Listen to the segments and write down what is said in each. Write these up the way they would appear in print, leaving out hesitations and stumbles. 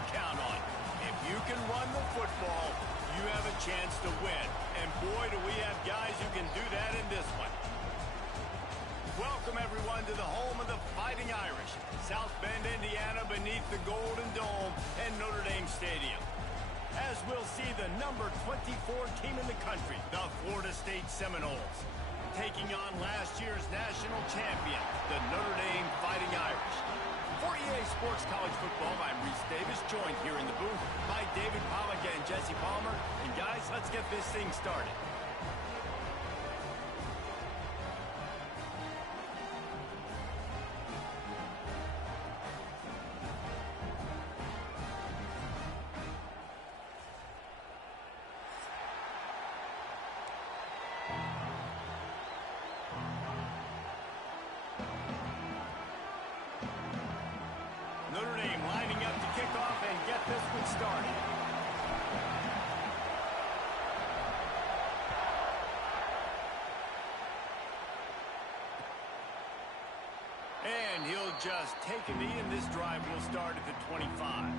can count on. If you can run the football, you have a chance to win. And boy, do we have guys who can do that in this one. Welcome, everyone, to the home of the Fighting Irish, South Bend, Indiana, beneath the Golden Dome and Notre Dame Stadium. As we'll see the number 24 team in the country, the Florida State Seminoles, taking on last year's national champion, the Notre Dame Fighting Irish. For EA Sports College Football, I'm Reese Davis, joined here in the booth by David Pollack and Jesse Palmer. And guys, let's get this thing started. Notre Dame lining up to kick off and get this one started. And he'll just take a knee, and this drive will start at the 25.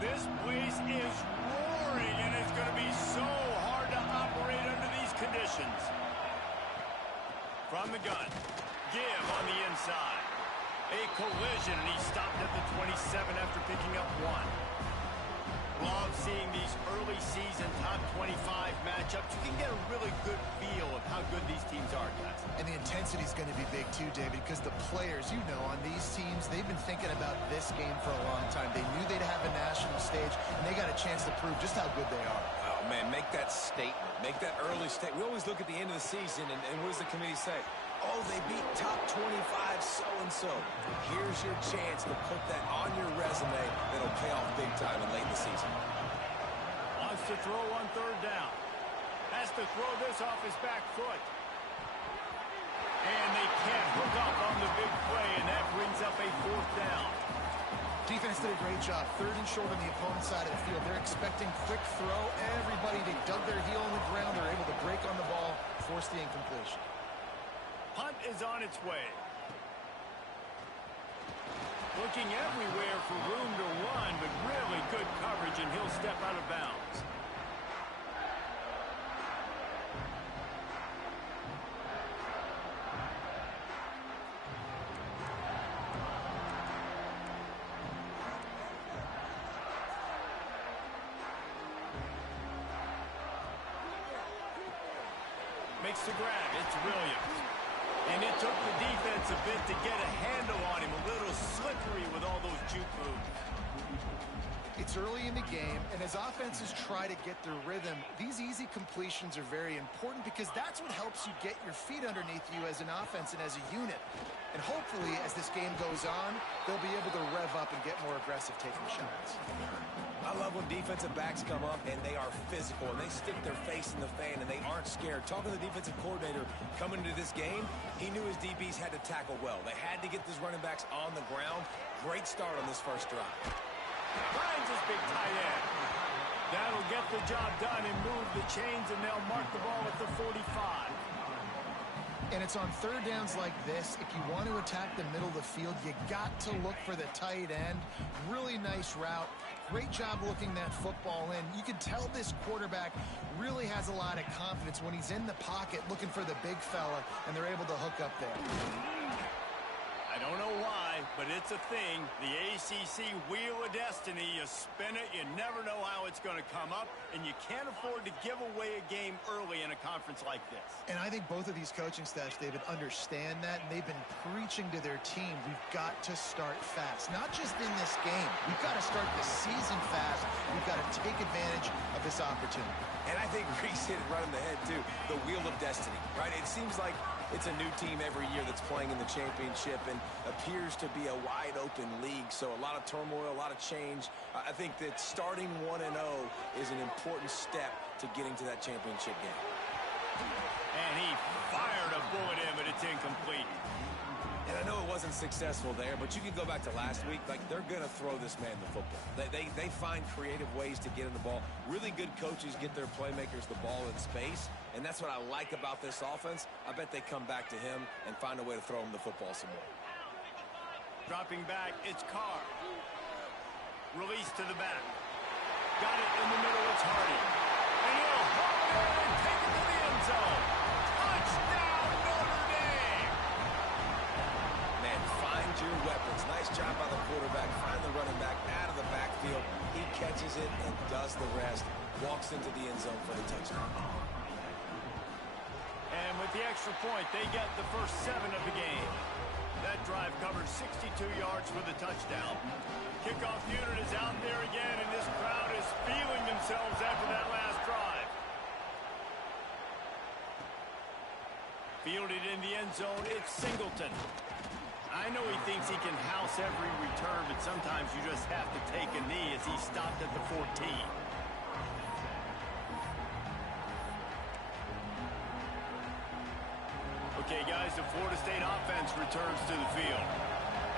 This place is roaring, and it's going to be so hard to operate under these conditions. From the gun, give on the inside. A collision, and he stopped at the 27 after picking up one. Love seeing these early season top 25 matchups. You can get a really good feel of how good these teams are, guys. And the intensity is going to be big too, David, because the players, you know, on these teams, they've been thinking about this game for a long time. They knew they'd have a national stage, and they got a chance to prove just how good they are. Oh, man, make that statement. Make that early statement. We always look at the end of the season, and what does the committee say? Oh, they beat top 25 so-and-so. Here's your chance to put that on your resume that'll pay off big time in late in the season. Wants to throw on third down. Has to throw this off his back foot. And they can't hook up on the big play, and that brings up a fourth down. Defense did a great job. Third and short on the opponent's side of the field. They're expecting quick throw. Everybody, they dug their heel in the ground. They're able to break on the ball, force the incompletion. Punt is on its way. Looking everywhere for room to run, but really good coverage, and he'll step out of bounds. Makes the grab. It's Williams. And it took the defense a bit to get a handle on him. A little slippery with all those juke moves. It's early in the game, and as offenses try to get their rhythm, these easy completions are very important because that's what helps you get your feet underneath you as an offense and as a unit. And hopefully, as this game goes on, they'll be able to rev up and get more aggressive taking shots. I love when defensive backs come up and they are physical and they stick their face in the fan and they aren't scared. Talking to the defensive coordinator coming into this game, he knew his DBs had to tackle well. They had to get these running backs on the ground. Great start on this first drive. Finds his big tight end. That'll get the job done and move the chains, and they'll mark the ball at the 45. And it's on third downs like this. If you want to attack the middle of the field, you got to look for the tight end. Really nice route. Great job looking that football in. You can tell this quarterback really has a lot of confidence when he's in the pocket looking for the big fella, and they're able to hook up there. I don't know why, but it's a thing. The ACC Wheel of Destiny, you spin it, you never know how it's going to come up, and you can't afford to give away a game early in a conference like this. And I think both of these coaching staffs, David, understand that, and they've been preaching to their team, we've got to start fast. Not just in this game. We've got to start the season fast. We've got to take advantage of this opportunity. And I think Reese hit it right on the head, too. The Wheel of Destiny, right? It seems like it's a new team every year that's playing in the championship and appears to be a wide-open league. So a lot of turmoil, a lot of change. I think that starting 1-0 is an important step to getting to that championship game. And he fired a bullet in, but it's incomplete. And I know it wasn't successful there, but you can go back to last week. Like, they're going to throw this man the football. They find creative ways to get in the ball. Really good coaches get their playmakers the ball in space, and that's what I like about this offense. I bet they come back to him and find a way to throw him the football some more. Dropping back, it's Carr. Release to the back. Got it in the middle, it's Hardy. And he'll hold it and take it to the end zone. Touchdown, Notre Dame! Man, find your weapons. Nice job by the quarterback. Find the running back out of the backfield. He catches it and does the rest. Walks into the end zone for the touchdown. And with the extra point, they get the first 7 of the game. That drive covered 62 yards for the touchdown. Kickoff unit is out there again, and this crowd is feeling themselves after that last drive. Fielded in the end zone, it's Singleton. I know he thinks he can house every return, but sometimes you just have to take a knee as he stopped at the 14. Okay, guys, the Florida State offense returns to the field.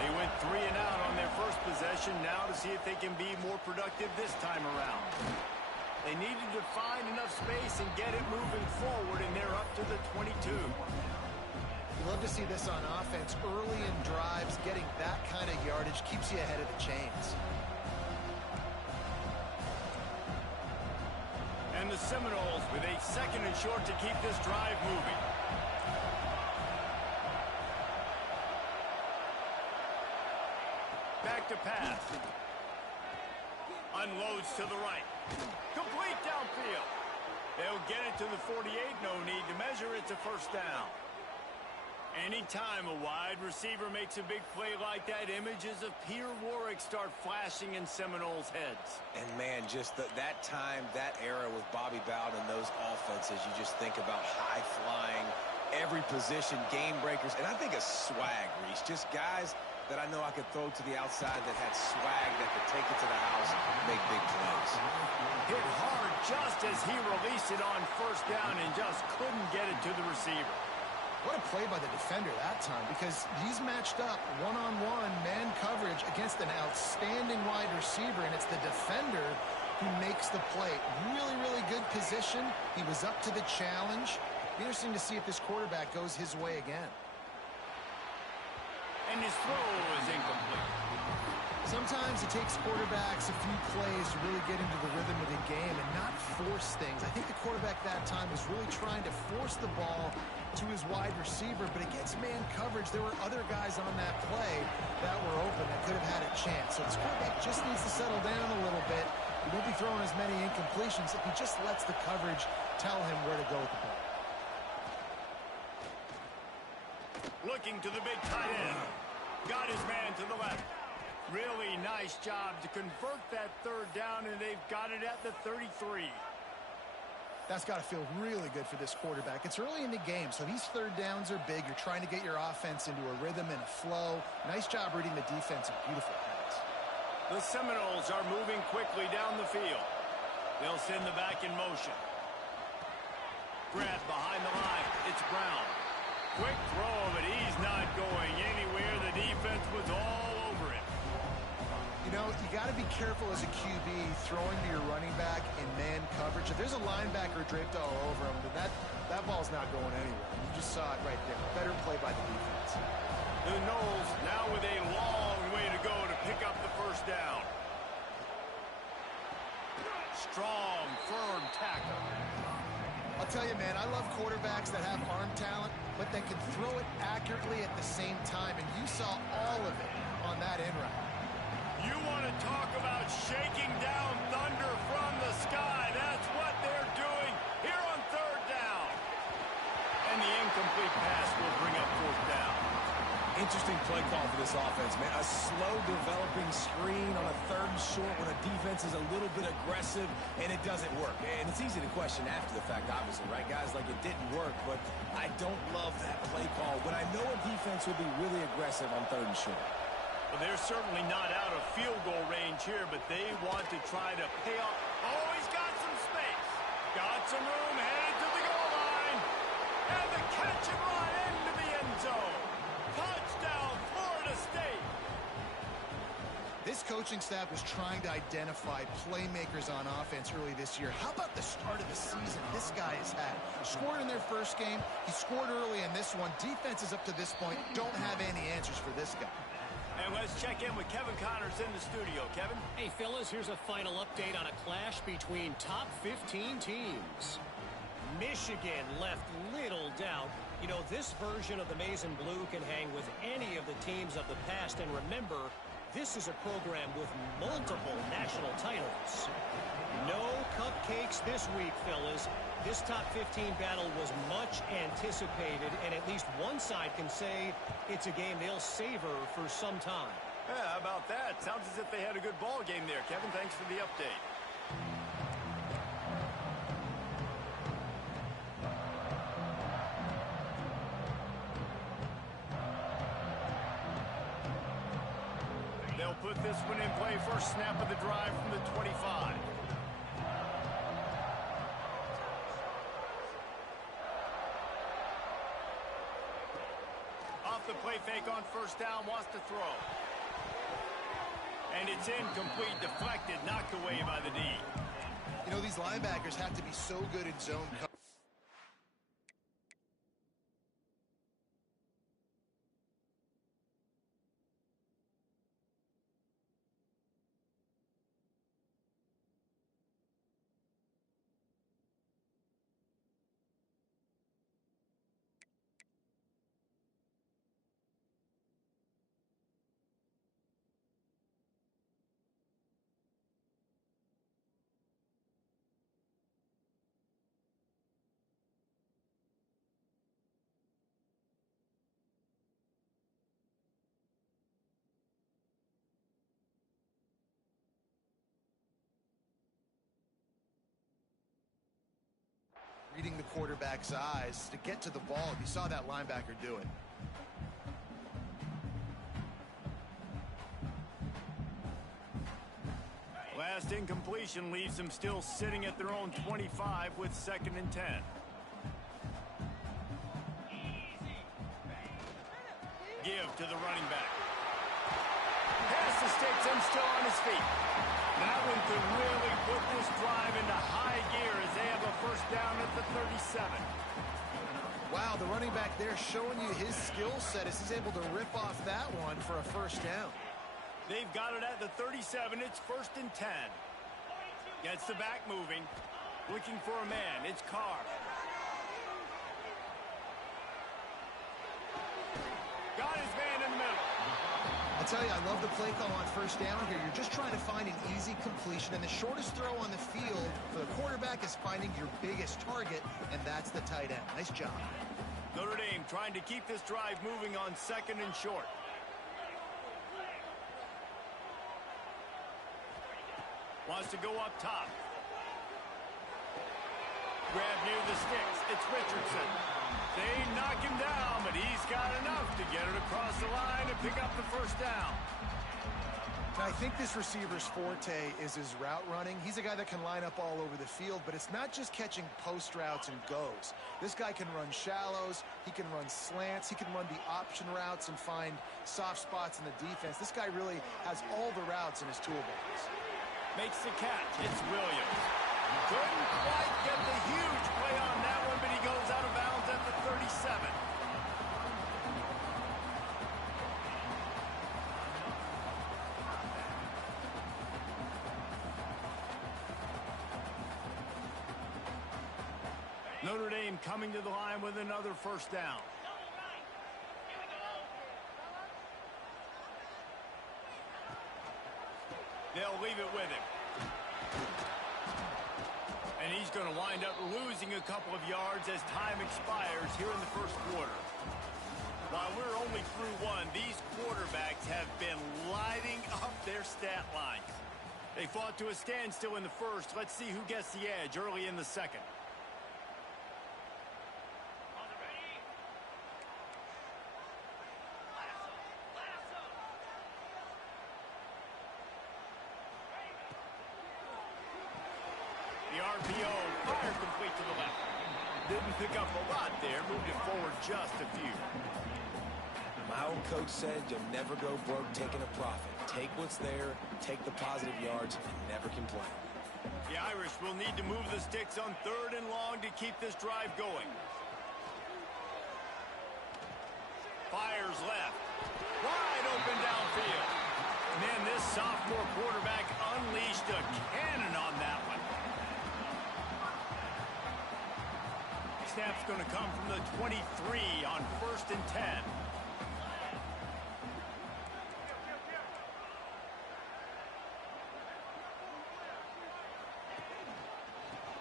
They went 3 and out on their first possession, now to see if they can be more productive this time around. They needed to find enough space and get it moving forward, and they're up to the 22. You love to see this on offense. Early in drives, getting that kind of yardage keeps you ahead of the chains. And the Seminoles with a 2nd and short to keep this drive moving. Back to pass. Unloads to the right. Complete downfield. They'll get it to the 48. No need to measure. It's a first down. Anytime a wide receiver makes a big play like that, images of Peter Warrick start flashing in Seminoles' heads. And, man, just that time, that era with Bobby Bowden and those offenses, you just think about high-flying, every position, game breakers, and I think of swag, Reese. Just guys that I know I could throw to the outside that had swag, that could take it to the house and make big plays. Hit hard just as he released it on first down and just couldn't get it to the receiver. What a play by the defender that time, because he's matched up one-on-one man coverage against an outstanding wide receiver, and it's the defender who makes the play. Really, really good position. He was up to the challenge. Be interesting to see if this quarterback goes his way again. And his throw is incomplete. Sometimes it takes quarterbacks a few plays to really get into the rhythm of the game and not force things. I think the quarterback that time was really trying to force the ball to his wide receiver, but against man coverage, there were other guys on that play that were open that could have had a chance. So this quarterback just needs to settle down a little bit. He won't be throwing as many incompletions if he just lets the coverage tell him where to go with the ball. Looking to the big tight end. Got his man to the left. Really nice job to convert that 3rd down, and they've got it at the 33. That's got to feel really good for this quarterback. It's early in the game, so these 3rd downs are big. You're trying to get your offense into a rhythm and a flow. Nice job reading the defense. A beautiful pass. The Seminoles are moving quickly down the field. They'll send the back in motion. Grab behind the line. It's Brown. Quick throw, but he's not going anywhere. The defense was all over him. You know, you got to be careful as a QB throwing to your running back in man coverage. If there's a linebacker draped all over him, then that ball's not going anywhere. You just saw it right there. Better play by the defense. The Noles now with a long way to go to pick up the first down. Strong, firm tackle. I'll tell you, man, I love quarterbacks that have arm talent, but that can throw it accurately at the same time, and you saw all of it on that in route. You want to talk about shaking down thunder from the sky. That's what they're doing here on 3rd down. And the incomplete pass will bring up 4th down. Interesting play call for this offense, man. A slow developing screen on a 3rd and short when a defense is a little bit aggressive and it doesn't work. And it's easy to question after the fact, obviously, right, guys? Like, it didn't work, but I don't love that play call when I know a defense will be really aggressive on 3rd and short. Well, they're certainly not out of field goal range here, but they want to try to pay off. Oh, he's got some space. Got some room, headed to the goal line. And the catch and run into the end zone. Touchdown, Florida State! This coaching staff was trying to identify playmakers on offense early this year. How about the start of the season this guy has had? Scored in their first game. He scored early in this one. Defenses up to this point don't have any answers for this guy. And let's check in with Kevin Connors in the studio. Kevin? Hey, fellas, here's a final update on a clash between top 15 teams. Michigan left little doubt. You know, this version of the Maize and Blue can hang with any of the teams of the past. And remember, this is a program with multiple national titles. No cupcakes this week, fellas. This top 15 battle was much anticipated, and at least one side can say it's a game they'll savor for some time. Yeah, how about that? Sounds as if they had a good ball game there, Kevin. Thanks for the update. They'll put this one in play. First snap of the drive from the 25. Off the play fake on first down, wants to throw. And it's incomplete, deflected, knocked away by the D. You know, these linebackers have to be so good in zone coverage. Reading the quarterback's eyes to get to the ball. You saw that linebacker do it. Last incompletion leaves them still sitting at their own 25 with 2nd and 10. Give to the running back. Pass escapes him, still on his feet. That one could really put this drive into high gear as they have a first down at the 37. Wow, the running back there showing you his skill set as he's able to rip off that one for a first down. They've got it at the 37. It's 1st and 10. Gets the back moving. Looking for a man. It's Carr. Got his man in the middle. I tell you, I love the play call on first down here. You're just trying to find an easy completion, and the shortest throw on the field for the quarterback is finding your biggest target, and that's the tight end. Nice job. Notre Dame trying to keep this drive moving on 2nd and short. Wants to go up top. Grab near the sticks. It's Richardson. They knock him down, but he's got enough to get it across the line and pick up the first down. Now, I think this receiver's forte is his route running. He's a guy that can line up all over the field, but it's not just catching post routes and goes. This guy can run shallows. He can run slants. He can run the option routes and find soft spots in the defense. This guy really has all the routes in his toolbox. Makes the catch. It's Williams. Couldn't quite get the huge play on that one, but he goes out of bounds at the 37. Notre Dame coming to the line with another first down. They'll leave it with him. And he's going to wind up losing a couple of yards as time expires here in the first quarter. While we're only through one, these quarterbacks have been lighting up their stat lines. They fought to a standstill in the first. Let's see who gets the edge early in the second. The RPO, fire complete to the left. Didn't pick up a lot there, moved it forward just a few. My old coach said you'll never go broke taking a profit. Take what's there, take the positive yards, and never complain. The Irish will need to move the sticks on 3rd and long to keep this drive going. Fires left. Wide open downfield. Man, this sophomore quarterback unleashed a cannon on that one. Snap's going to come from the 23 on 1st and 10.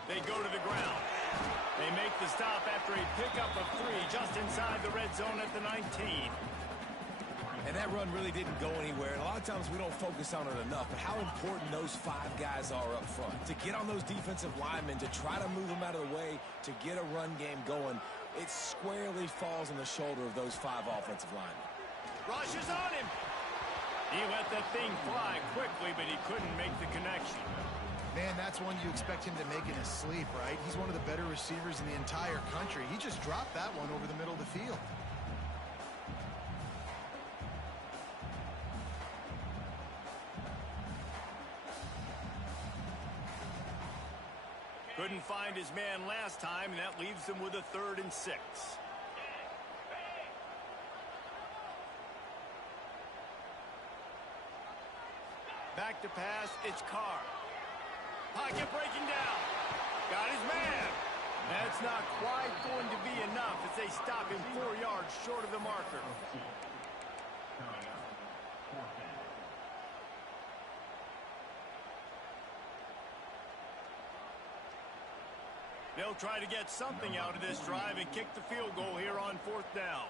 They go to the ground. They make the stop after a pickup of 3 just inside the red zone at the 19. And that run really didn't go anywhere. And a lot of times we don't focus on it enough, but how important those 5 guys are up front. To get on those defensive linemen, to try to move them out of the way, to get a run game going, it squarely falls on the shoulder of those 5 offensive linemen. Rush is on him. He let that thing fly quickly, but he couldn't make the connection. Man, that's one you expect him to make in his sleep, right? He's one of the better receivers in the entire country. He just dropped that one over the middle of the field. Couldn't find his man last time, and that leaves him with a 3rd and 6. Back to pass, it's Carr. Pocket breaking down. Got his man. That's not quite going to be enough as they stop him 4 yards short of the marker. They'll try to get something out of this drive and kick the field goal here on 4th down.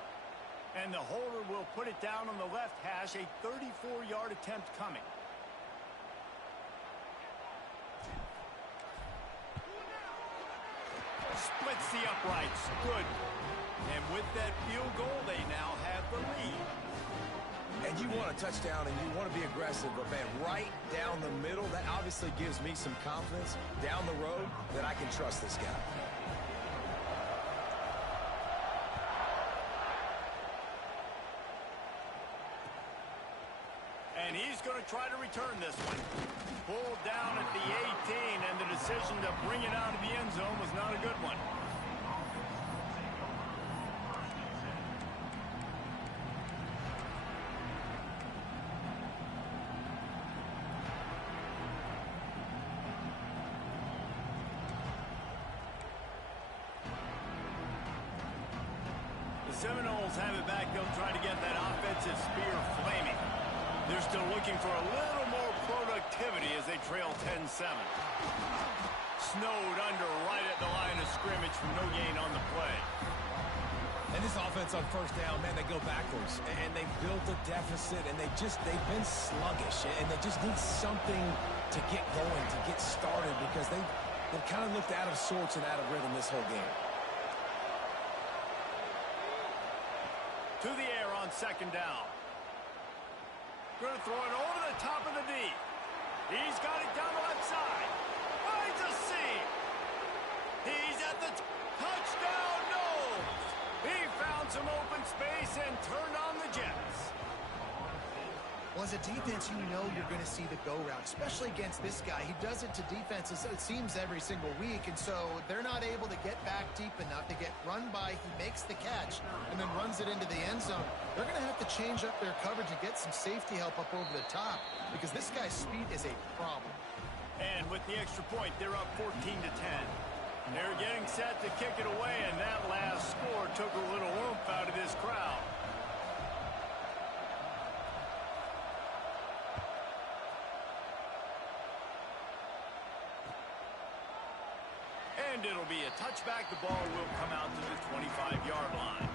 And the holder will put it down on the left hash, a 34-yard attempt coming. Splits the uprights. Good. And with that field goal, they now have the lead. And you want a touchdown and you want to be aggressive, but man, right down the middle, that obviously gives me some confidence down the road that I can trust this guy. And he's going to try to return this one. Pulled down at the 18, and the decision to bring it out of the end zone was not a good one. The Seminoles have it back. They'll try to get that offensive spear flaming. They're still looking for a little more productivity as they trail 10-7. Snowed under right at the line of scrimmage from no gain on the play. And this offense on 1st down, man, they go backwards. And they built a deficit, and they've been sluggish. And they just need something to get going, to get started, because they've kind of looked out of sorts and out of rhythm this whole game. To the air on 2nd down. Going to throw it over the top of the D. He's got it down the left side. Finds a seam. He's at the touchdown. No. He found some open space and turned on the Jets. Well, as a defense, you know you're going to see the go route, especially against this guy. He does it to defenses, it seems, every single week, and so they're not able to get back deep enough to get run by. He makes the catch and then runs it into the end zone. They're going to have to change up their coverage and get some safety help up over the top because this guy's speed is a problem. And with the extra point, they're up 14-10. They're getting set to kick it away, and that last score took a little oomph out of this crowd. And it'll be a touchback. The ball will come out to the 25-yard line.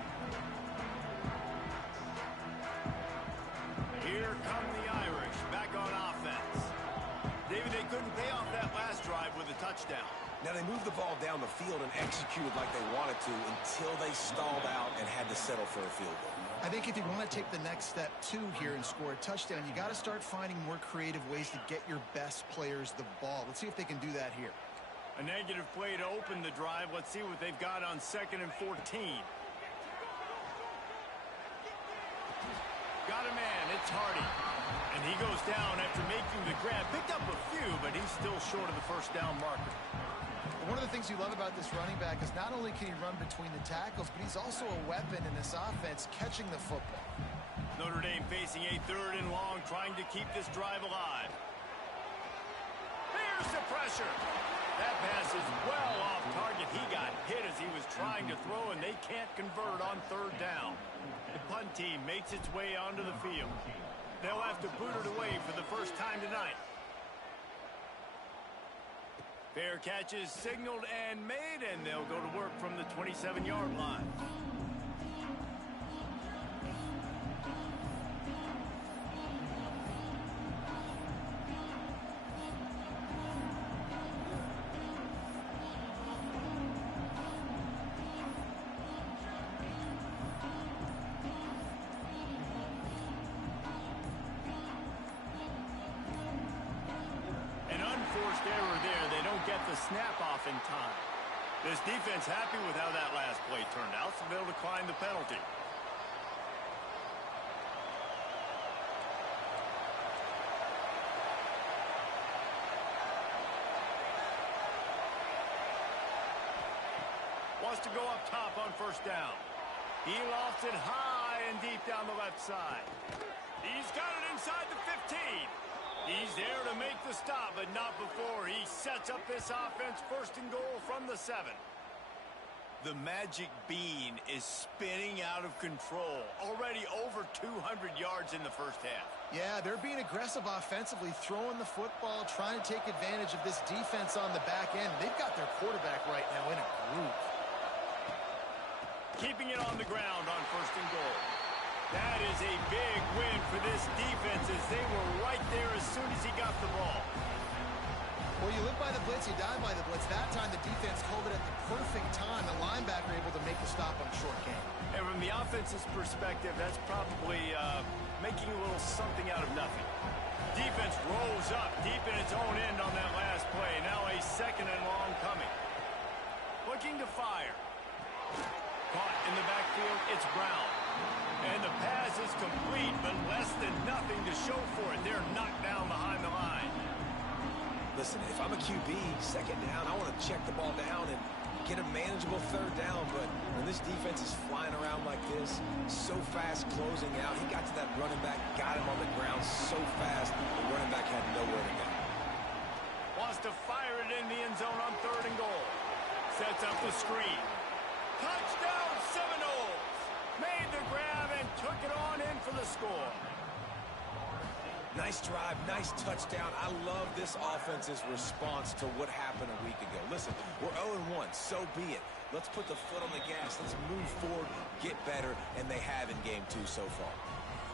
Here come the Irish back on offense. David, they couldn't pay off that last drive with a touchdown. Now, they moved the ball down the field and executed like they wanted to until they stalled out and had to settle for a field goal. I think if you want to take the next step, too, here and score a touchdown, you got to start finding more creative ways to get your best players the ball. Let's see if they can do that here. A negative play to open the drive. Let's see what they've got on 2nd and 14. got a man. It's Hardy. And he goes down after making the grab. Picked up a few, but he's still short of the first down marker. One of the things you love about this running back is not only can he run between the tackles, but he's also a weapon in this offense catching the football. Notre Dame facing a 3rd and long, trying to keep this drive alive. Here's the pressure. That pass is well off target. He got hit as he was trying to throw, and they can't convert on 3rd down. The punt team makes its way onto the field. They'll have to boot it away for the first time tonight. Fair catch is signaled and made, and they'll go to work from the 27-yard line. Error there. They don't get the snap off in time. This defense happy with how that last play turned out, so they'll decline the penalty. Wants to go up top on 1st down. He lofts it high and deep down the left side. He's got it inside the 15. He's there to make the stop, but not before he sets up this offense 1st and goal from the 7. The magic bean is spinning out of control. Already over 200 yards in the first half. Yeah, they're being aggressive offensively, throwing the football, trying to take advantage of this defense on the back end. They've got their quarterback right now in a groove. Keeping it on the ground on 1st and goal. That is a big win for this defense as they were right there as soon as he got the ball. Well, you live by the blitz, you die by the blitz. That time the defense called it at the perfect time. The linebacker able to make the stop on a short game. And from the offense's perspective, that's probably making a little something out of nothing. Defense rolls up deep in its own end on that last play. Now a 2nd and long coming. Looking to fire. Caught in the backfield, it's Brown. And the pass is complete, but less than nothing to show for it. They're knocked down behind the line. Listen, if I'm a QB, 2nd down, I want to check the ball down and get a manageable 3rd down. But when this defense is flying around like this, so fast closing out, he got to that running back, got him on the ground so fast, the running back had nowhere to go. Wants to fire it in the end zone on 3rd and goal. Sets up the screen. Touchdown Seminoles! Made the grab and took it on in for the score. Nice drive, nice touchdown. I love this offense's response to what happened a week ago. Listen, we're 0-1, so be it. Let's put the foot on the gas. Let's move forward, get better, and they have in game 2 so far.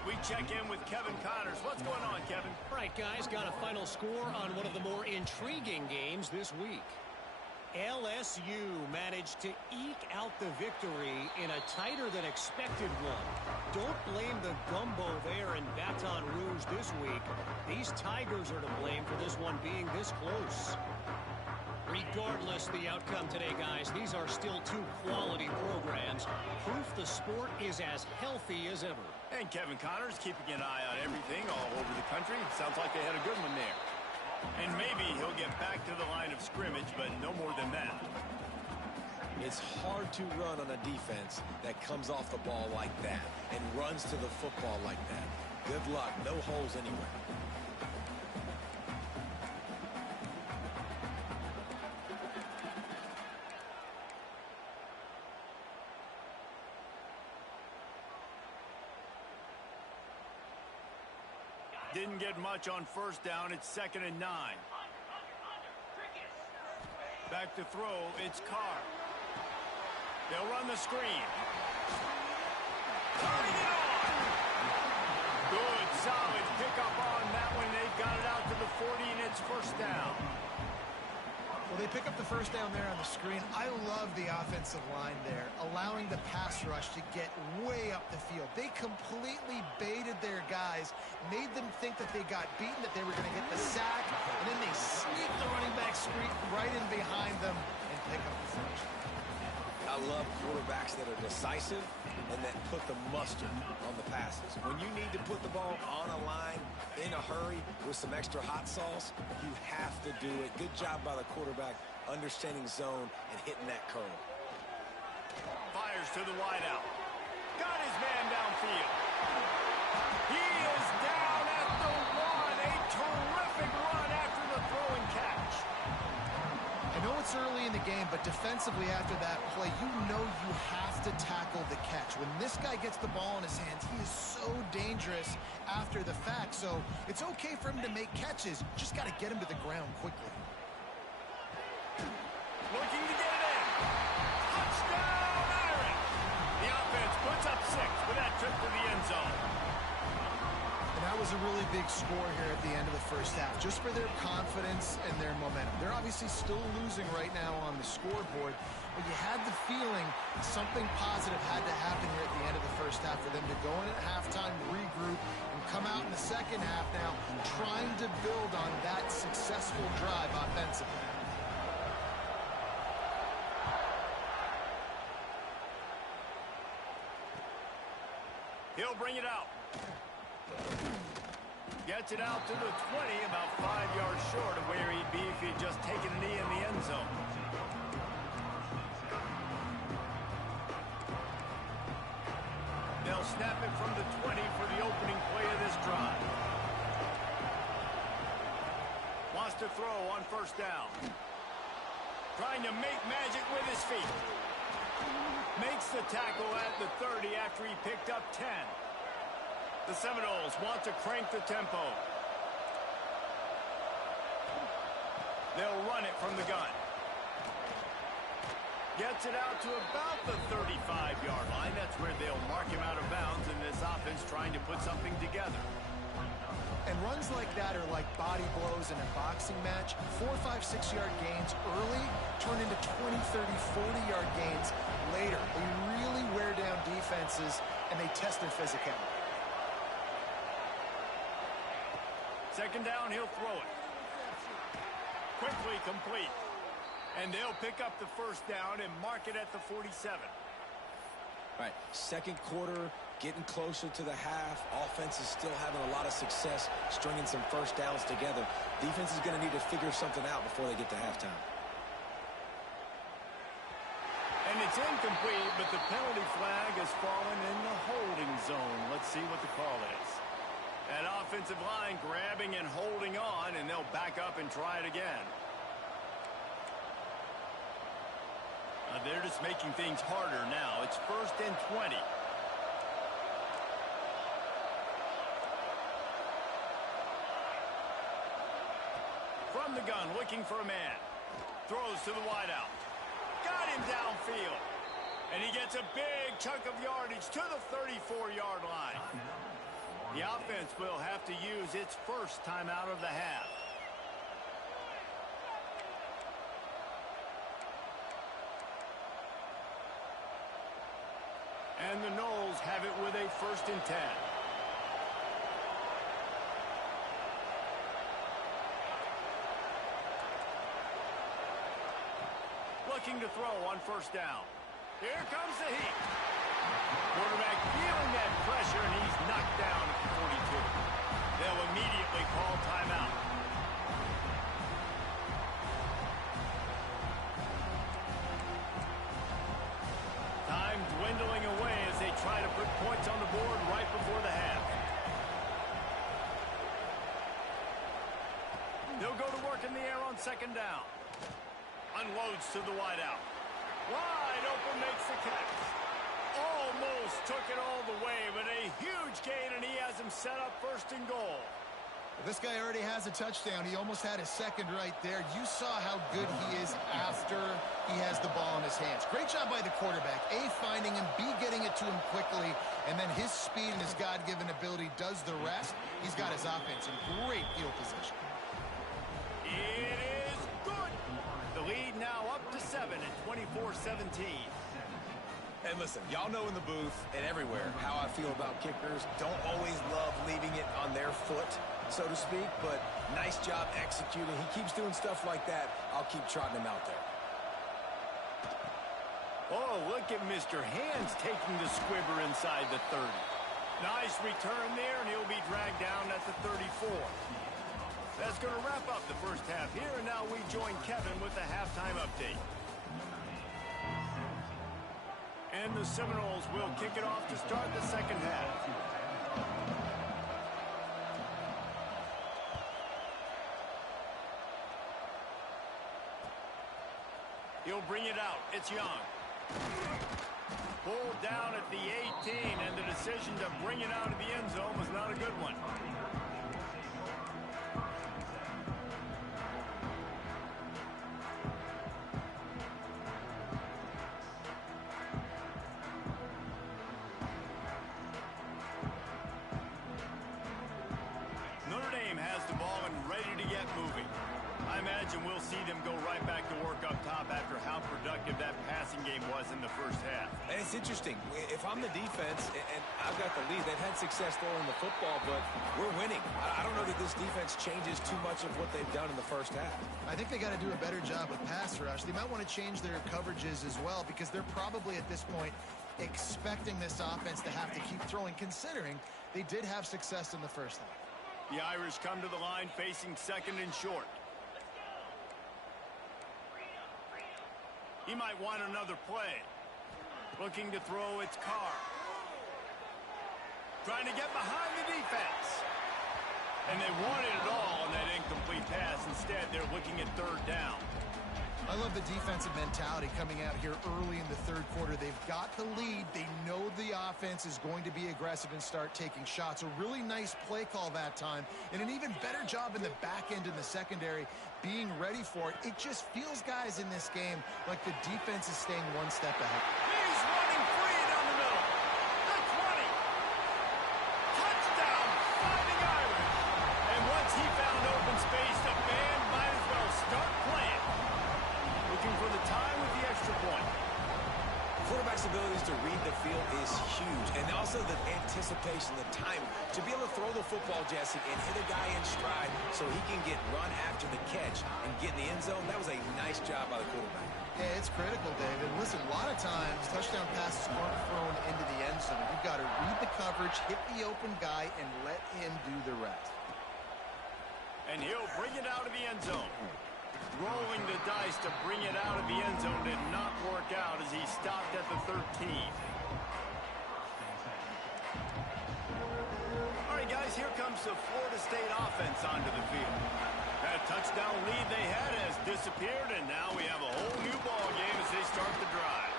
We check in with Kevin Connors. What's going on, Kevin? All right, guys, got a final score on one of the more intriguing games this week. LSU managed to eke out the victory in a tighter than expected one. Don't blame the gumbo there in Baton Rouge this week. These Tigers are to blame for this one being this close. Regardless the outcome today, guys, these are still 2 quality programs. Proof the sport is as healthy as ever. And Kevin Connors keeping an eye on everything all over the country. Sounds like they had a good one there. And maybe he'll get back to the line of scrimmage, but no more than that. It's hard to run on a defense that comes off the ball like that and runs to the football like that. Good luck. No holes anywhere. Didn't get much on 1st down. It's 2nd and 9. Back to throw. It's Carr. They'll run the screen. Turning it on. Good, solid pickup on that one. They've got it out to the 40, and it's 1st down. Well, they pick up the 1st down there on the screen. I love the offensive line there, allowing the pass rush to get way up the field. They completely baited their guys, made them think that they got beaten, that they were going to get the sack, and then they sneak the running back screen right in behind them and pick up the 1st. I love quarterbacks that are decisive and that put the mustard on the passes. When you need to put the ball on a line in a hurry with some extra hot sauce, you have to do it. Good job by the quarterback understanding zone and hitting that curl. Fires to the wideout. Got his man downfield. He is down at the one. A terrific run after the throw and catch. I know it's early in the game, but defensively after that play, you know you have to tackle the catch. When this guy gets the ball in his hands, he is so dangerous after the fact. So it's okay for him to make catches. Just got to get him to the ground quickly. Looking to get it in. Touchdown, Irish. The offense puts up 6 with that trip to the end zone. And that was a really big score here at the end of the first half, just for their confidence and their momentum. They're obviously still losing right now on the scoreboard, but you had the feeling something positive had to happen here at the end of the first half for them to go in at halftime, regroup, and come out in the second half now trying to build on that successful drive offensively. He'll bring it out. Gets it out to the 20, about 5 yards short of where he'd be if he'd just taken a knee in the end zone. They'll snap it from the 20 for the opening play of this drive. Wants to throw on first down. Trying to make magic with his feet. Makes the tackle at the 30 after he picked up 10. The Seminoles want to crank the tempo. They'll run it from the gun. Gets it out to about the 35-yard line. That's where they'll mark him out of bounds in this offense trying to put something together. And runs like that are like body blows in a boxing match. 4, 5, 6-yard gains early turn into 20, 30, 40-yard gains later. They really wear down defenses, and they test their physicality. Second down, he'll throw it. Quickly complete. And they'll pick up the first down and mark it at the 47. All right, second quarter, getting closer to the half. Offense is still having a lot of success stringing some first downs together. Defense is going to need to figure something out before they get to halftime. And it's incomplete, but the penalty flag has fallen in the holding zone. Let's see what the call is. That offensive line grabbing and holding on, and they'll back up and try it again. They're just making things harder now. It's 1st and 20. From the gun, looking for a man. Throws to the wideout. Got him downfield. And he gets a big chunk of yardage to the 34-yard line. The offense will have to use its first timeout of the half. And the Noles have it with a 1st and 10. Looking to throw on first down. Here comes the heat. Quarterback feeling that pressure, and he's knocked down at the 42. They'll immediately call timeout. Time dwindling away as they try to put points on the board right before the half. They'll go to work in the air on second down. Unloads to the wideout. Wide open, makes the catch. Almost took it all the way, but a huge gain, and he has him set up 1st and goal. This guy already has a touchdown. He almost had his second right there. You saw how good he is after he has the ball in his hands. Great job by the quarterback. A, finding him, B, getting it to him quickly, and then his speed and his God-given ability does the rest. He's got his offense in great field position. It is good. The lead now up to 7 at 24-17. And listen, y'all know in the booth and everywhere how I feel about kickers. Don't always love leaving it on their foot, so to speak, but nice job executing. He keeps doing stuff like that. I'll keep trotting him out there. Oh, look at Mr. Hands taking the squibber inside the 30. Nice return there, and he'll be dragged down at the 34. That's going to wrap up the first half here, and now we join Kevin with the halftime update. And the Seminoles will kick it off to start the second half. He'll bring it out. It's Young. Pulled down at the 18, and the decision to bring it out of the end zone was not a good one. Notre Dame has the ball and ready to get moving. I imagine we'll see them go right back to work up top after how productive that passing game was in the first half. And it's interesting. If I'm the defense and I've got the lead, they've had success throwing the football, but we're winning. I don't know that this defense changes too much of what they've done in the first half. I think they got to do a better job with pass rush. They might want to change their coverages as well because they're probably at this point expecting this offense to have to keep throwing, considering they did have success in the first half. The Irish come to the line facing second and short. He might want another play. Looking to throw, it's Carr. Trying to get behind the defense. And they wanted it all on that incomplete pass. Instead, they're looking at third down. I love the defensive mentality coming out here early in the third quarter. They've got the lead. They know the offense is going to be aggressive and start taking shots. A really nice play call that time, and an even better job in the back end in the secondary being ready for it. It just feels, guys, in this game like the defense is staying one step ahead. He's running free down the middle. The 20. Touchdown, Fighting Irish. And once he found open space, the band might as well start playing. Looking for the time with the extra point. Quarterback's abilities to read the field is huge, and also the anticipation, the time to be able to throw the football, Jesse, and hit a guy in stride so he can get run after the catch and get in the end zone. That was a nice job by the quarterback. Yeah, it's critical, David. Listen, a lot of times touchdown passes aren't thrown into the end zone. You've got to read the coverage, hit the open guy, and let him do the rest. And he'll bring it out of the end zone. Rolling the dice to bring it out of the end zone did not work out as he stopped at the 13. All right, guys, here comes the Florida State offense onto the field. That touchdown lead they had has disappeared, and now we have a whole new ball game as they start the drive.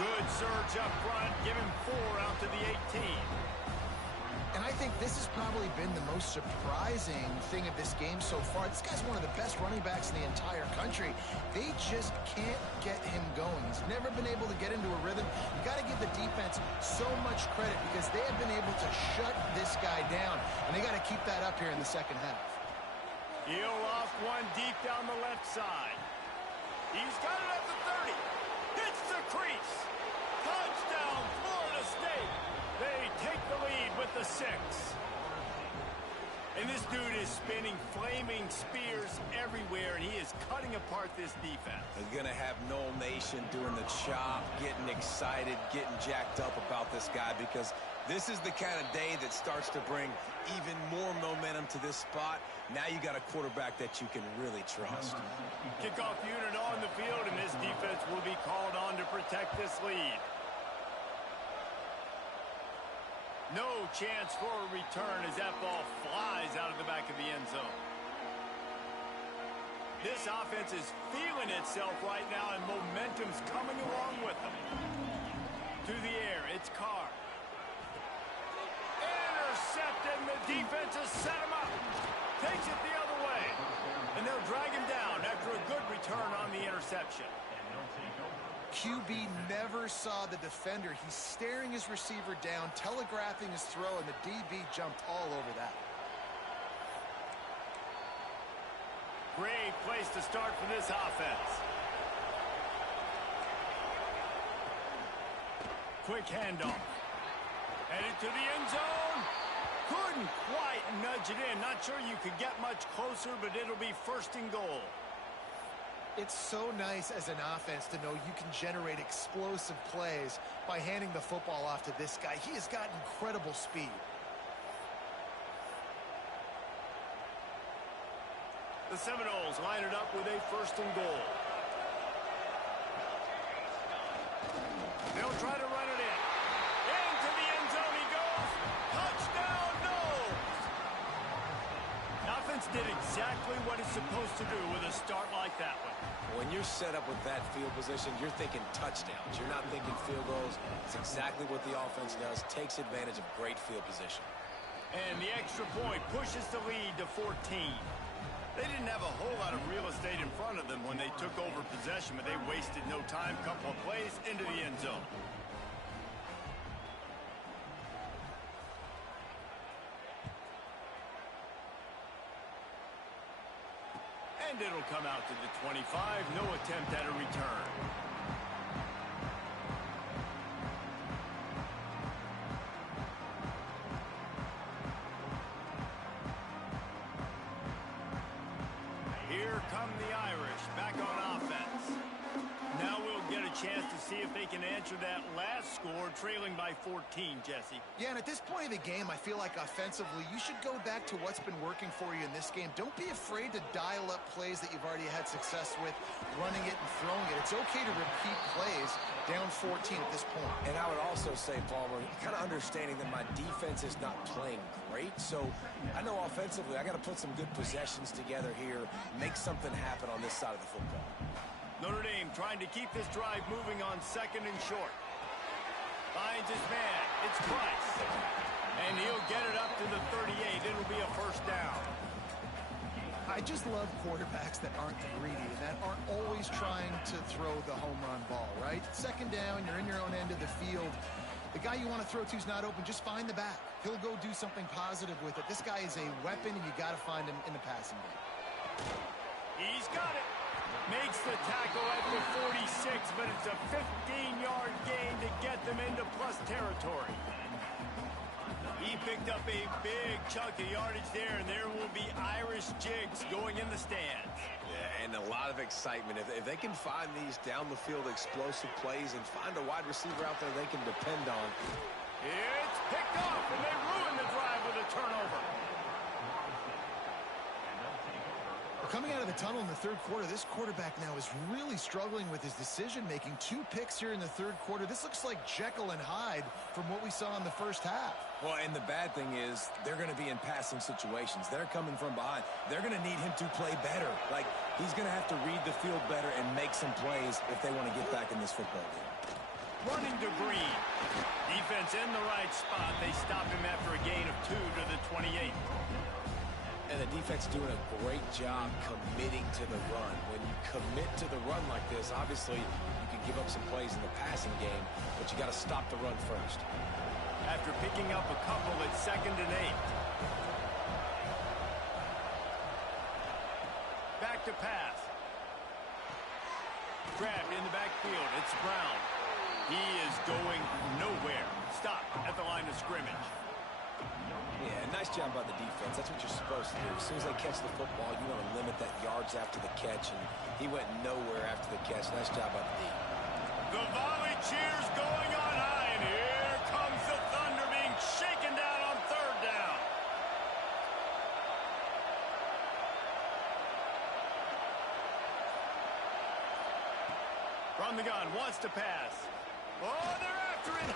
Good surge up front, giving 4 out to the 18. And I think this has probably been the most surprising thing of this game so far. This guy's one of the best running backs in the entire country. They just can't get him going. He's never been able to get into a rhythm. You got to give the defense so much credit because they have been able to shut this guy down, and they got to keep that up here in the second half. He'll off one deep down the left side. He's got it at the 30. Hits the crease. Touchdown, Florida State. They take the lead with the 6. And this dude is spinning flaming spears everywhere, and he is cutting apart this defense. They're going to have Noel Nation doing the chop, getting excited, getting jacked up about this guy because this is the kind of day that starts to bring even more momentum to this spot. Now you got a quarterback that you can really trust. Kickoff unit on the field, and this defense will be called on to protect this lead. No chance for a return as that ball flies out of the back of the end zone. This offense is feeling itself right now, and momentum's coming along with them. To the air, it's Carr. Intercepted, and the defense has set him up. Takes it the other way. And they'll drag him down after a good return on the interception. QB never saw the defender. He's staring his receiver down, telegraphing his throw, and the DB jumped all over that. Great place to start for this offense. Quick handoff. Headed to the end zone. Couldn't quite nudge it in. Not sure you could get much closer, but it'll be first and goal. It's so nice as an offense to know you can generate explosive plays by handing the football off to this guy. He has got incredible speed. The Seminoles line it up with a 1st and goal. They'll try to run it in. Into the end zone he goes. Touchdown, Noles! Offense did exactly what it's supposed to do with a start like that one. When you're set up with that field position, you're thinking touchdowns. You're not thinking field goals. It's exactly what the offense does. Takes advantage of great field position. And the extra point pushes the lead to 14. They didn't have a whole lot of real estate in front of them when they took over possession, but they wasted no time. Couple of plays into the end zone. And it'll come out to the 25. No attempt at a return. Here come the Irish back on offense. Now we'll get a chance to see if they can answer that last score, trailing by 14, Jesse. Yeah, and at this point of the game, I feel like offensively, you should go back to what's been working for you in this game. Don't be afraid to dial up plays that you've already had success with, running it and throwing it. It's okay to repeat plays down 14 at this point. And I would also say, Palmer, kind of understanding that my defense is not playing great, so I know offensively I got to put some good possessions together here, make something happen on this side of the football. Notre Dame trying to keep this drive moving on 2nd and short. Finds his man. It's Price. And he'll get it up to the 38. It'll be a 1st down. I just love quarterbacks that aren't greedy, that aren't always trying to throw the home run ball, right? 2nd down, you're in your own end of the field. The guy you want to throw to is not open. Just find the back. He'll go do something positive with it. This guy is a weapon, and you got to find him in the passing game. He's got it. Makes the tackle at the 46, but it's a 15-yard gain to get them into plus territory. He picked up a big chunk of yardage there, and there will be Irish jigs going in the stands. Yeah, and a lot of excitement. If they can find these down-the-field explosive plays and find a wide receiver out there they can depend on. It's picked off, and they ruin the drive with a turnover. Coming out of the tunnel in the 3rd quarter, this quarterback now is really struggling with his decision-making. 2 picks here in the 3rd quarter. This looks like Jekyll and Hyde from what we saw in the 1st half. Well, and the bad thing is they're going to be in passing situations. They're coming from behind. They're going to need him to play better. Like, he's going to have to read the field better and make some plays if they want to get back in this football game. Running to Green. Defense in the right spot. They stop him after a gain of 2 to the 28. And the defense doing a great job committing to the run. When you commit to the run like this, obviously you can give up some plays in the passing game, but you got to stop the run first. After picking up a couple at 2nd and 8. Back to pass. Grabbed in the backfield. It's Brown. He is going nowhere. Stop at the line of scrimmage. Yeah, nice job by the defense. That's what you're supposed to do. As soon as they catch the football, you want to limit that yards after the catch, and he went nowhere after the catch. Nice job by the D. The volley cheers going on high, and here comes the Thunder being shaken down on 3rd down. From the gun, wants to pass. Oh, they're after it.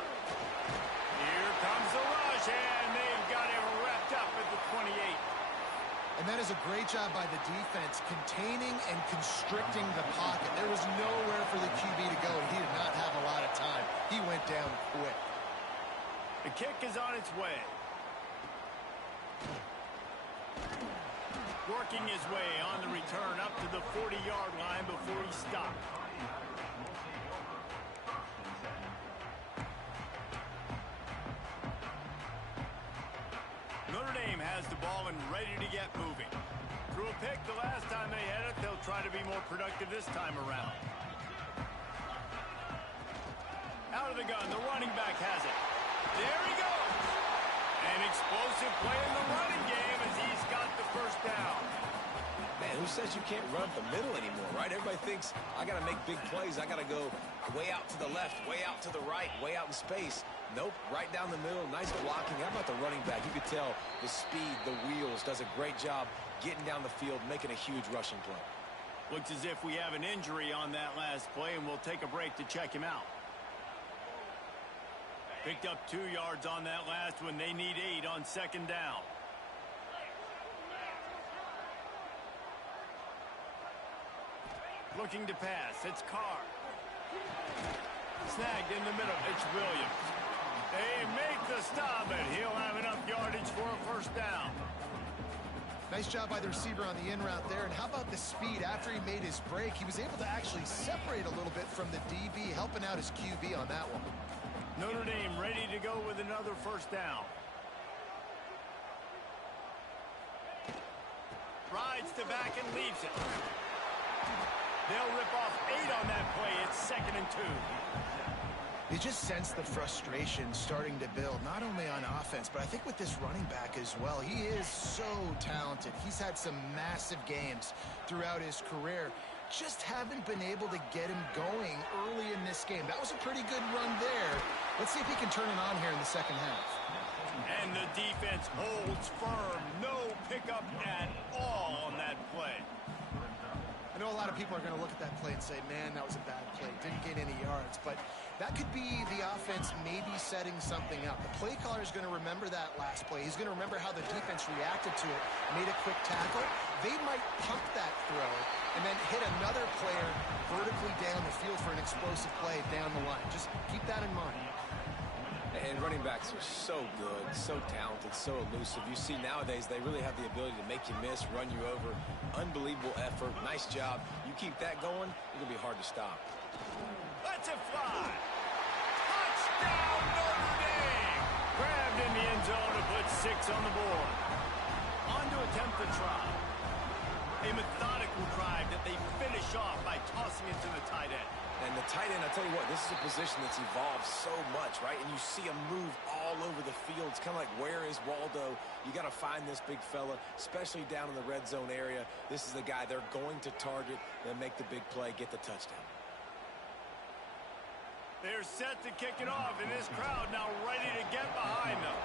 Here comes the rush, and they've got him wrapped up at the 28. And that is a great job by the defense, containing and constricting the pocket. There was nowhere for the QB to go, and he did not have a lot of time. He went down quick. The kick is on its way. Working his way on the return up to the 40-yard line before he stopped. Notre Dame has the ball and ready to get moving. Threw a pick the last time they had it. They'll try to be more productive this time around. Out of the gun, the running back has it. There he goes. An explosive play in the running game as he's got the 1st down. Man, who says you can't run up the middle anymore, right? Everybody thinks I got to make big plays. I got to go way out to the left, way out to the right, way out in space. Nope, right down the middle. Nice blocking. How about the running back? You could tell the speed, the wheels, does a great job getting down the field, making a huge rushing play. Looks as if we have an injury on that last play, and we'll take a break to check him out. Picked up 2 yards on that last one. They need 8 on second down. Looking to pass. It's Carr. Snagged in the middle. It's Williams. They make the stop, and he'll have enough yardage for a first down. Nice job by the receiver on the in route there. And how about the speed? After he made his break, he was able to actually separate a little bit from the DB, helping out his QB on that one. Notre Dame ready to go with another first down. Rides to back and leaves it. They'll rip off 8 on that play. It's 2nd and 2. You just sense the frustration starting to build, not only on offense, but I think with this running back as well. He is so talented. He's had some massive games throughout his career. Just haven't been able to get him going early in this game. That was a pretty good run there. Let's see if he can turn it on here in the second half. And the defense holds firm. No pickup at all on that play. I know a lot of people are going to look at that play and say, man, that was a bad play. Didn't get any yards. But that could be the offense maybe setting something up. The play caller is going to remember that last play. He's going to remember how the defense reacted to it, made a quick tackle. They might pump that throw and then hit another player vertically down the field for an explosive play down the line. Just keep that in mind. And running backs are so good, so talented, so elusive. You see nowadays they really have the ability to make you miss, run you over. Unbelievable effort. Nice job. You keep that going, it'll be hard to stop. Let's it fly. Touchdown Notre Dame. Grabbed in the end zone to put 6 on the board. On to attempt the try. A methodical drive that they finish off by tossing it to the tight end. And the tight end, I tell you what, this is a position that's evolved so much, right? And you see him move all over the field. It's kind of like, where is Waldo? You got to find this big fella, especially down in the red zone area. This is the guy they're going to target and make the big play, get the touchdown. They're set to kick it off, and this crowd now ready to get behind them.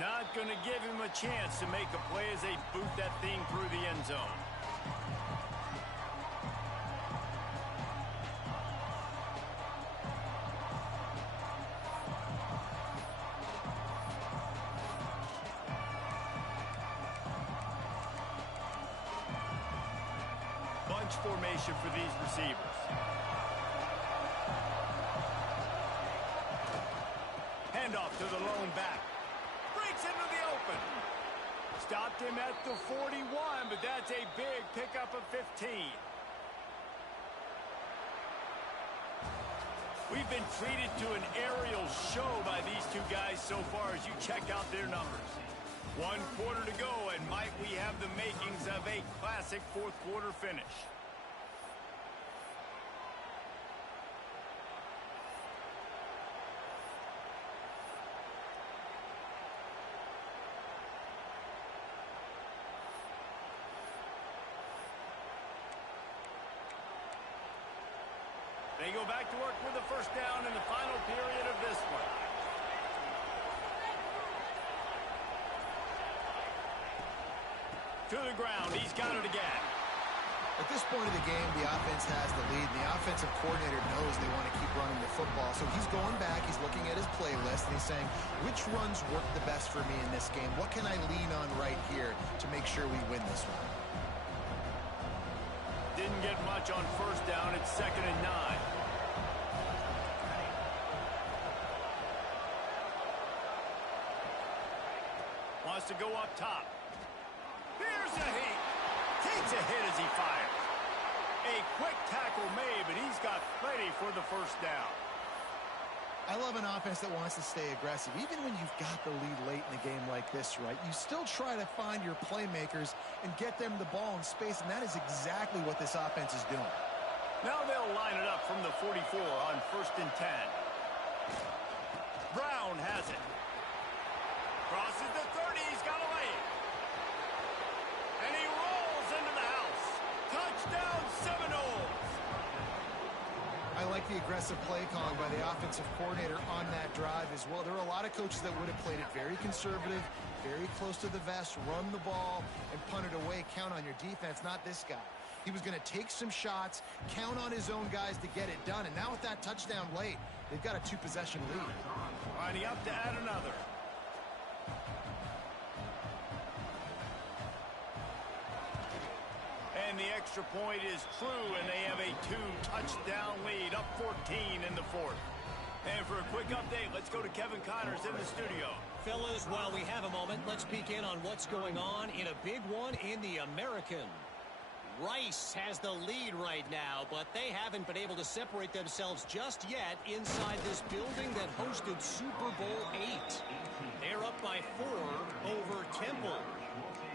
Not going to give him a chance to make a play as they boot that thing through the end zone. Bunch formation for these receivers. Handoff to the lone back. Breaks into the open. Stopped him at the 41, but that's a big pickup of 15. We've been treated to an aerial show by these two guys so far as you check out their numbers. 1 quarter to go, and might we have the makings of a classic fourth quarter finish. They go back to work with the first down in the final period of this one. To the ground. He's got it again. At this point of the game, the offense has the lead. And the offensive coordinator knows they want to keep running the football. So he's going back. He's looking at his playlist, and he's saying, which runs work the best for me in this game? What can I lean on right here to make sure we win this one? Didn't get much on first down. It's 2nd and 9. Wants to go up top. Here's a heat. Takes a hit as he fires. A quick tackle made, but he's got plenty for the first down. I love an offense that wants to stay aggressive. Even when you've got the lead late in a game like this, right, you still try to find your playmakers and get them the ball in space, and that is exactly what this offense is doing. Now they'll line it up from the 44 on 1st and 10. Brown has it. Crosses the 30. He's got to lay it. And he rolls into the house. Touchdown, Seminoles. I like the aggressive play calling by the offensive coordinator on that drive as well. There are a lot of coaches that would have played it very conservative, very close to the vest, run the ball, and punt it away. Count on your defense, not this guy. He was going to take some shots, count on his own guys to get it done. And now with that touchdown late, they've got a 2-possession lead. Lining up to add another. And the extra point is true, and they have a 2-touchdown lead, up 14 in the fourth. And for a quick update, let's go to Kevin Connors in the studio. Fellas, while we have a moment, let's peek in on what's going on in a big one in the American. Rice has the lead right now, but they haven't been able to separate themselves just yet inside this building that hosted Super Bowl VIII. They're up by 4 over Temple.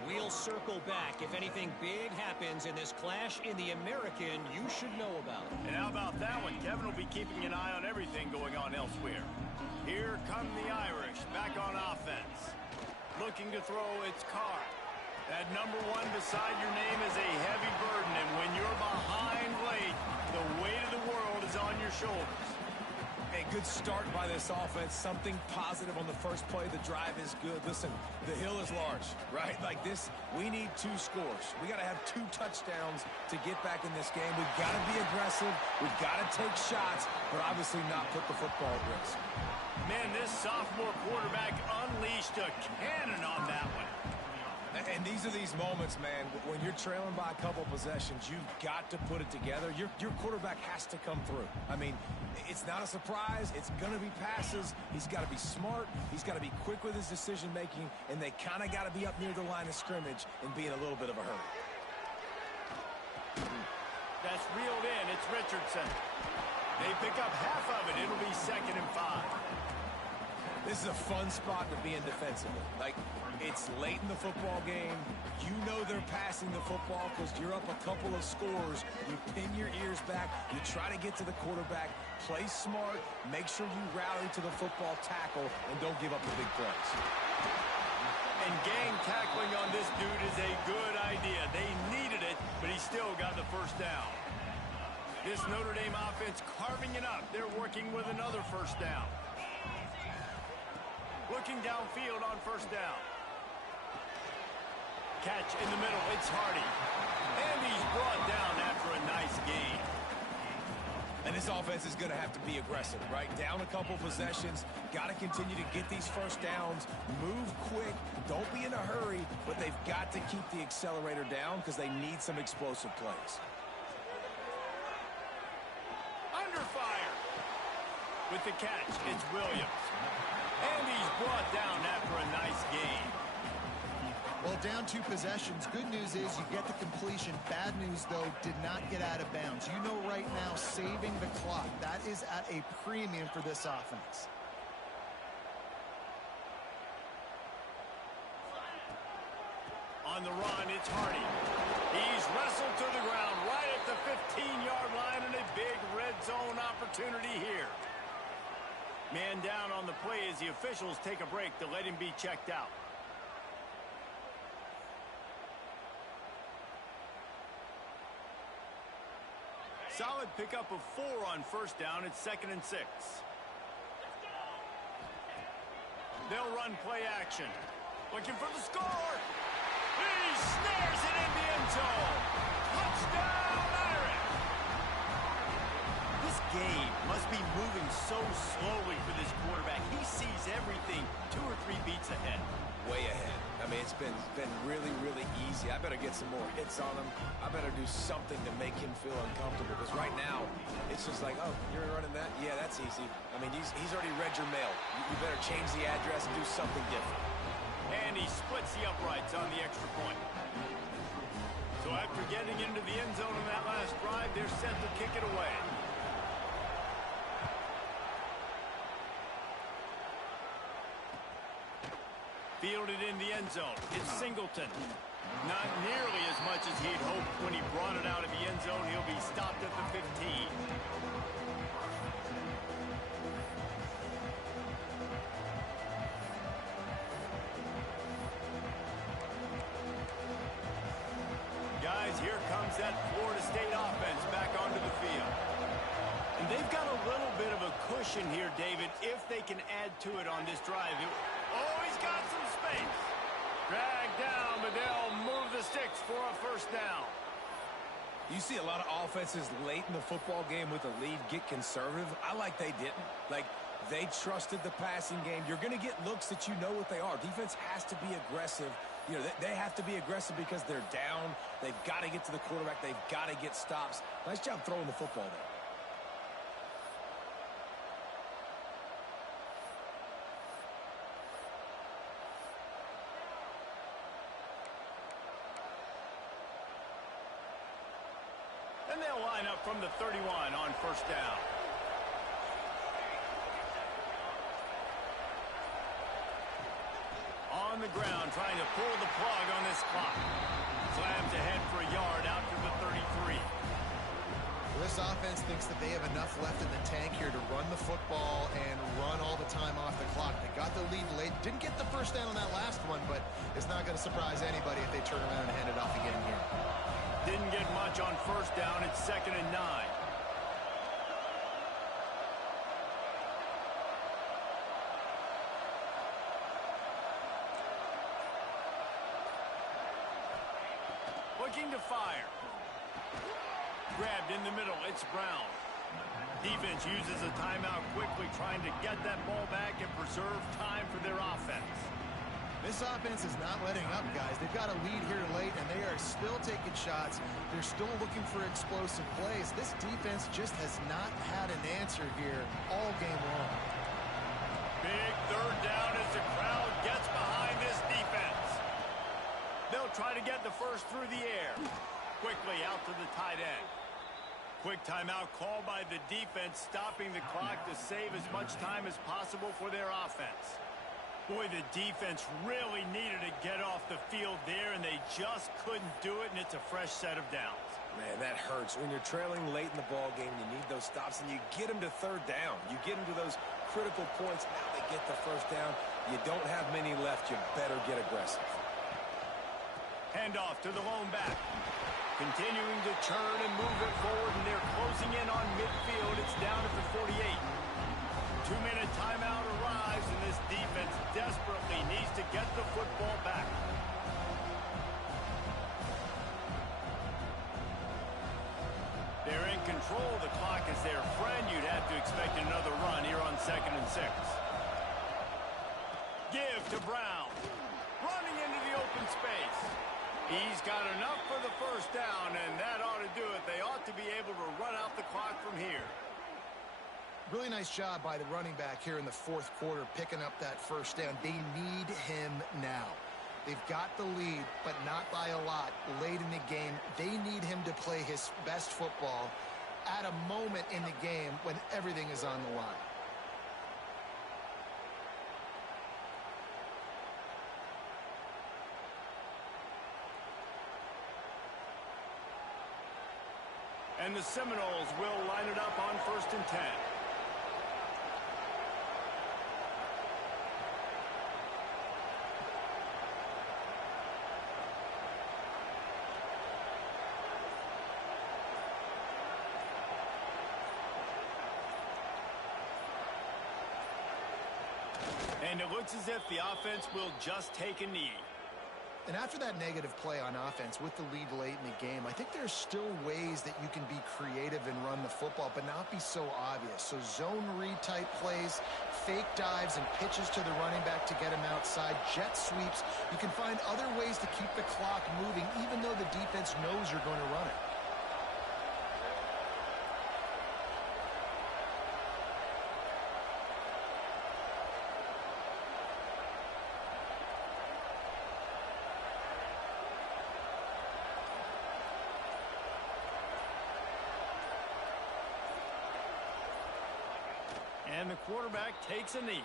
We'll circle back. If anything big happens in this clash in the American, you should know about it. And how about that one? Kevin will be keeping an eye on everything going on elsewhere. Here come the Irish, back on offense. Looking to throw, it's Carr. That number 1 beside your name is a heavy burden, and when you're behind late, the weight of the world is on your shoulders. A good start by this offense. Something positive on the first play. The drive is good. Listen, the hill is large, right? Like this, we need 2 scores. We got to have 2 touchdowns to get back in this game. We've got to be aggressive. We've got to take shots, but obviously not put the football at risk. Man, this sophomore quarterback unleashed a cannon on that one. And these are these moments, man, when you're trailing by a couple possessions, you've got to put it together. Your quarterback has to come through. I mean, it's not a surprise. It's going to be passes. He's got to be smart. He's got to be quick with his decision-making, and they kind of got to be up near the line of scrimmage and be in a little bit of a hurry. That's reeled in. It's Richardson. They pick up half of it. It'll be 2nd and 5. This is a fun spot to be in defensively. Like, it's late in the football game. You know they're passing the football because you're up a couple of scores. You pin your ears back. You try to get to the quarterback. Play smart. Make sure you rally to the football tackle and don't give up the big plays. And gang tackling on this dude is a good idea. They needed it, but he still got the first down. This Notre Dame offense carving it up. They're working with another first down. Looking downfield on first down. Catch in the middle. It's Hardy. And he's brought down after a nice gain. And this offense is going to have to be aggressive, right? Down a couple possessions. Got to continue to get these first downs. Move quick. Don't be in a hurry. But they've got to keep the accelerator down because they need some explosive plays. Under fire. With the catch, it's Williams. And he's brought down after a nice gain. Well, down 2 possessions. Good news is you get the completion. Bad news, though, did not get out of bounds. You know right now, saving the clock, that is at a premium for this offense. On the run, it's Hardy. He's wrestled to the ground right at the 15-yard line, and a big red zone opportunity here. Man down on the play as the officials take a break to let him be checked out. Solid pickup of 4 on first down. It's 2nd and 6. They'll run play action. Looking for the score. He snares it in the end zone. Touchdown, Irish. This game must be moving so slowly for this quarterback. He sees everything 2 or 3 beats ahead. Way ahead. I mean, it's been really, really easy. I better get some more hits on him. I better do something to make him feel uncomfortable because right now it's just like, oh, you're running that? Yeah, that's easy. I mean, he's already read your mail. You better change the address and do something different. And he splits the uprights on the extra point. So after getting into the end zone on that last drive, they're set to kick it away. Fielded in the end zone. It's Singleton. Not nearly as much as he'd hoped when he brought it out of the end zone. He'll be stopped at the 15. guys, here comes that Florida State offense back onto the field. And they've got a little bit of a cushion here, David, if they can add to it on this drive. Oh, he's got some space. Dragged down, but they'll move the sticks for a first down. You see a lot of offenses late in the football game with a lead get conservative. I like they didn't. Like, they trusted the passing game. You're going to get looks that you know what they are. Defense has to be aggressive. You know, they have to be aggressive because they're down. They've got to get to the quarterback. They've got to get stops. Nice job throwing the football there. And they'll line up from the 31 on first down. On the ground, trying to pull the plug on this clock. Slams ahead for a yard out to the 33. This offense thinks that they have enough left in the tank here to run the football and run all the time off the clock. They got the lead late. Didn't get the first down on that last one, but it's not going to surprise anybody if they turn around and hand it off again here. Didn't get much on first down. It's 2nd and 9. Looking to fire. Grabbed in the middle. It's Brown. Defense uses a timeout quickly, trying to get that ball back and preserve time for their offense. This offense is not letting up, guys. They've got a lead here late, and they are still taking shots. They're still looking for explosive plays. This defense just has not had an answer here all game long. Big third down as the crowd gets behind this defense. They'll try to get the first through the air. Quickly out to the tight end. Quick timeout called by the defense, stopping the clock to save as much time as possible for their offense. Boy, the defense really needed to get off the field there, and they just couldn't do it, and it's a fresh set of downs. Man, that hurts. When you're trailing late in the ball game, you need those stops, and you get them to third down. You get them to those critical points. Now they get the first down. You don't have many left. You better get aggressive. Handoff to the lone back. Continuing to turn and move it forward, and they're closing in on midfield. It's down at the 48. 2-minute timeout arrives, and this defense desperately needs to get the football back. They're in control of the clock as their friend. You'd have to expect another run here on 2nd and 6. Give to Brown. Running into the open space. He's got enough for the first down, and that ought to do it. They ought to be able to run out the clock from here. Really nice job by the running back here in the fourth quarter, picking up that first down. They need him now. They've got the lead, but not by a lot late in the game. They need him to play his best football at a moment in the game when everything is on the line. And the Seminoles will line it up on 1st and 10. And it looks as if the offense will just take a knee. And after that negative play on offense with the lead late in the game, I think there's still ways that you can be creative and run the football, but not be so obvious. So zone read type plays, fake dives and pitches to the running back to get him outside, jet sweeps. You can find other ways to keep the clock moving even though the defense knows you're going to run it. And the quarterback takes a knee.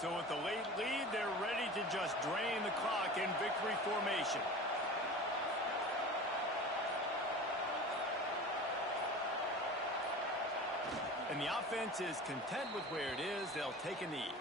So with the late lead, they're ready to just drain the clock in victory formation. And the offense is content with where it is. They'll take a knee.